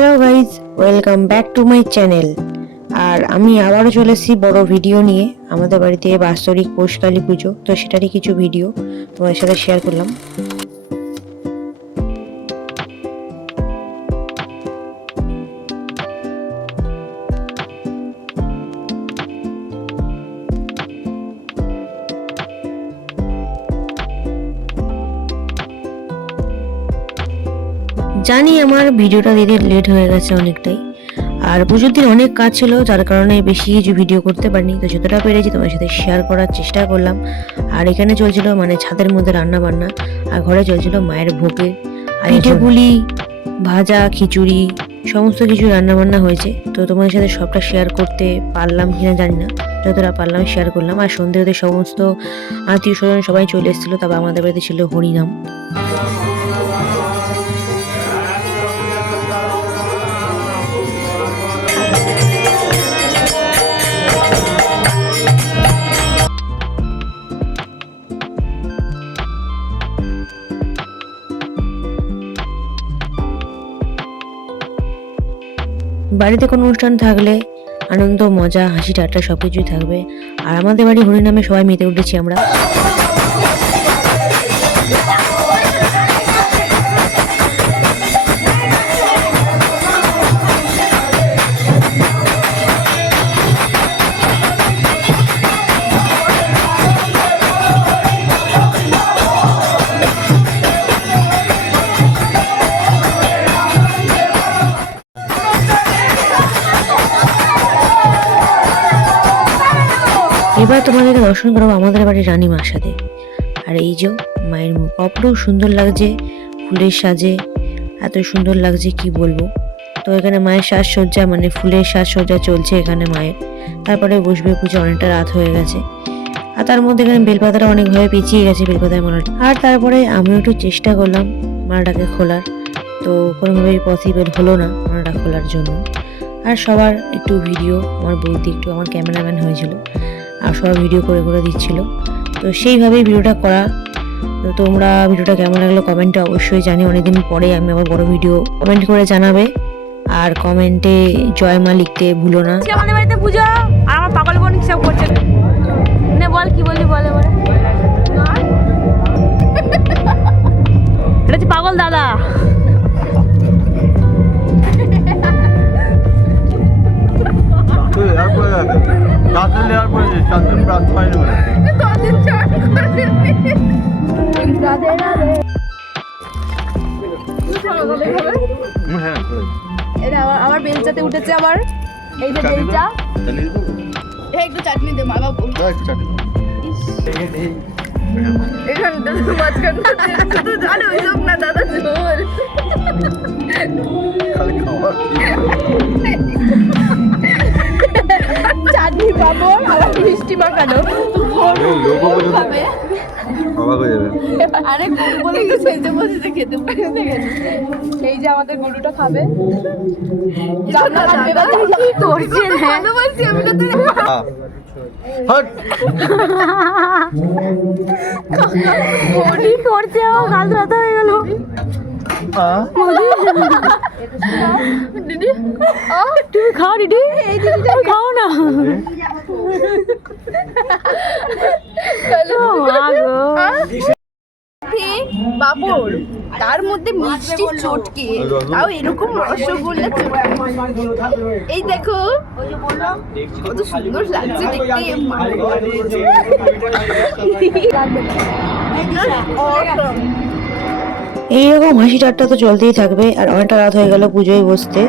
Hello guys, welcome back to my channel. আর আমি আবারও চলে এসেছি বড় ভিডিও নিয়ে। আমাদের বাড়িতে বাৎসরিক পৌষকালী পুজো, তো সেটারই কিছু ভিডিও তোমাদের সাথে শেয়ার করলাম। জানি আমার ভিডিওটা দিতে লেট হয়ে গেছে অনেকটাই, আর পুজোর দিন অনেক কাজ ছিল, যার কারণে বেশি কিছু ভিডিও করতে পারিনি। তো যতটা পেরেছি তোমার সাথে শেয়ার করার চেষ্টা করলাম। আর এখানে চলছিল মানে ছাদের মধ্যে রান্না বান্না, আর ঘরে চলছিল মায়ের ভোগের পিঠেপুলি, ভাজা, খিচুড়ি, সমস্ত কিছু রান্না বান্না হয়েছে। তো তোমাদের সাথে সবটা শেয়ার করতে পারলাম কিনা জানি না, যতটা পারলাম শেয়ার করলাম। আর সন্ধ্যে হতে সমস্ত আত্মীয় স্বজন সবাই চলে এসেছিলো। তবে আমাদের বাড়িতে ছিল হরিনাম। বাড়িতে কোনো অনুষ্ঠান থাকলে আনন্দ, মজা, হাসি ঠাট্টা সবকিছুই থাকবে। আর আমাদের বাড়ি হরিনামে সবাই মেতে উঠেছি আমরা। এবার তোমাদেরকে দর্শন করাবো আমাদের বাড়ির রানীমার সাথে। আর এই যে মায়ের মুখ অপরূপ সুন্দর লাগছে, ফুলের সাজে এত সুন্দর লাগছে কি বলবো। তো এখানে মায়ের সাজসজ্জা মানে ফুলের সাজসজ্জা চলছে এখানে মায়ের। তারপরে বসবে পুজো, অনেকটা রাত হয়ে গেছে। আর তার মধ্যে এখানে বেলপাতাটা অনেকভাবে পিছিয়ে গেছে, বেলপাতার মালাটা। আর তারপরে আমিও একটু চেষ্টা করলাম মালাটাকে খোলার, তো কোনোভাবেই পসিবল হলো না মালাটা খোলার জন্য। আর সবার একটু ভিডিও, আমার বৌদি একটু আমার ক্যামেরাম্যান হয়েছিল, আর সবাই ভিডিও করে করে দিচ্ছিল। তো সেইভাবেই ভিডিওটা করা। তো তোমরা ভিডিওটা কেমন লাগলো কমেন্টে অবশ্যই জানি। অনেকদিন পরে আমি আবার বড় ভিডিও, কমেন্ট করে জানাবে। আর কমেন্টে জয় মা লিখতে ভুলো না। আমাদের বাড়িতে পুজো, আর আমার পাগল বোন সব করছে। নে বল কি বলবি, বলে বলে। এটা হচ্ছে পাগল দাদা। আমার বেলচাতে উঠেছে আবার। এই যে বেলচা, একটু চাটনি দে মা বাবু। এখানটা মাঝখানটা জানো ওইসব না দাদা, ঝোল চাটনি পাবো আবার মিষ্টি মাখানো। খাবে আরে গরু বলে তো সেজে বসেছে খেতে বসেছে। এই যে আমাদের গরুটা খাবে। কি করছে ভালো বলছি আমি না, তুই কি করছে? ও গাল রাতা হয়ে গেল। দিদি তুমি খাও দিদি, খাও না। বাবর তার মধ্যে মিষ্টি চটকে, তাও এরকম রসগোল্লা চটকে। এই দেখো কত সুন্দর লাগছে দেখতে। এইরকম হাসি ঠাট্টা তো চলতেই থাকবে। আর অনেকটা রাত হয়ে গেল পুজোয় বসতে।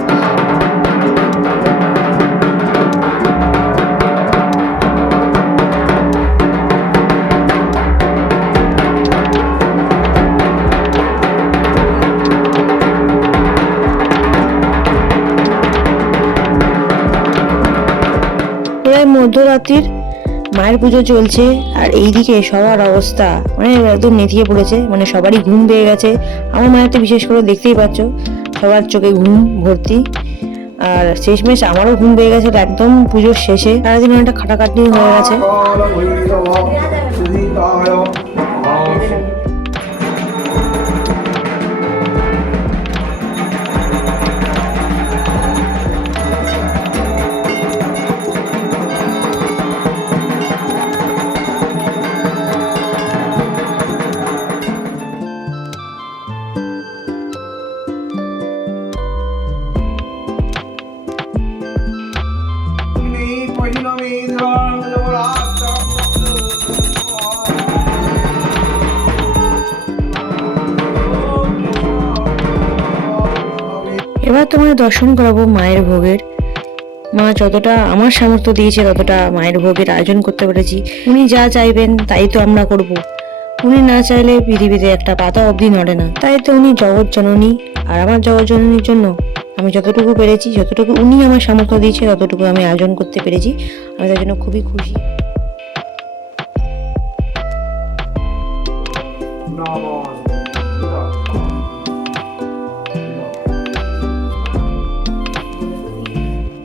প্রায় মধ্যরাত্রির মায়ের পুজো চলছে। আর এইদিকে সবার অবস্থা মানে একদম নেতিয়ে পড়েছে, মানে সবারই ঘুম পেয়ে গেছে। আমার মায়ের তো বিশেষ করে দেখতেই পাচ্ছ সবার চোখে ঘুম ভর্তি। আর শেষমেশ আমারও ঘুম পেয়ে গেছে একদম পুজোর শেষে। সারাদিন অনেকটা খাটাখাটনি হয়ে গেছে। এবার তোমাদের দর্শন করাবো মায়ের ভোগের। মা যতটা আমার সামর্থ্য দিয়েছে ততটা মায়ের ভোগের আয়োজন করতে পেরেছি। উনি যা চাইবেন তাই তো আমরা করব। উনি না চাইলে পৃথিবীতে একটা পাতা অবধি নড়ে না। তাই তো উনি জগৎ জননী, আর আমার জগৎ জননীর জন্য আমি যতটুকু পেরেছি, যতটুকু উনি আমার সামর্থ্য দিয়েছে ততটুকু আমি আয়োজন করতে পেরেছি। আমি তার জন্য খুবই খুশি।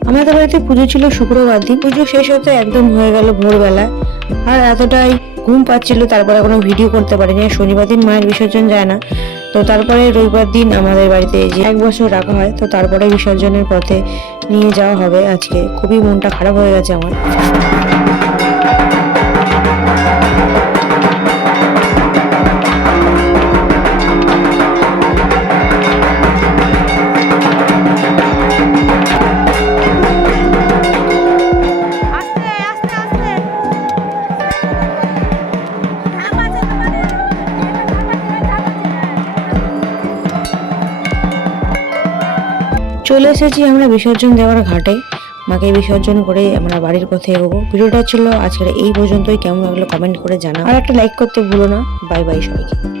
আমাদের বাড়িতে পুজো ছিল শুক্রবার দিন। পুজো শেষ হতে একদম হয়ে গেল ভোরবেলা, আর এতটাই ঘুম পাচ্ছিল তারপরে কোনো ভিডিও করতে পারিনি। আর শনিবার দিন মায়ের বিসর্জন যায় না, তো তারপরে রবিবার দিন আমাদের বাড়িতে যে 1 বছর রাখা হয়, তো তারপরে বিসর্জনের পথে নিয়ে যাওয়া হবে। আজকে খুবই মনটা খারাপ হয়ে গেছে আমার। আস্তে আস্তে আস্তে চলে এসেছি আমরা বিসর্জন দেওয়ার ঘাটে। মাকে বিসর্জন করে আমরা বাড়ির পথে এগোবো। ভিডিওটা ছিল আজকের এই পর্যন্তই। কেমন লাগলো কমেন্ট করে জানা, আর একটা লাইক করতে ভুলো না। বাই বাই সবাইকে।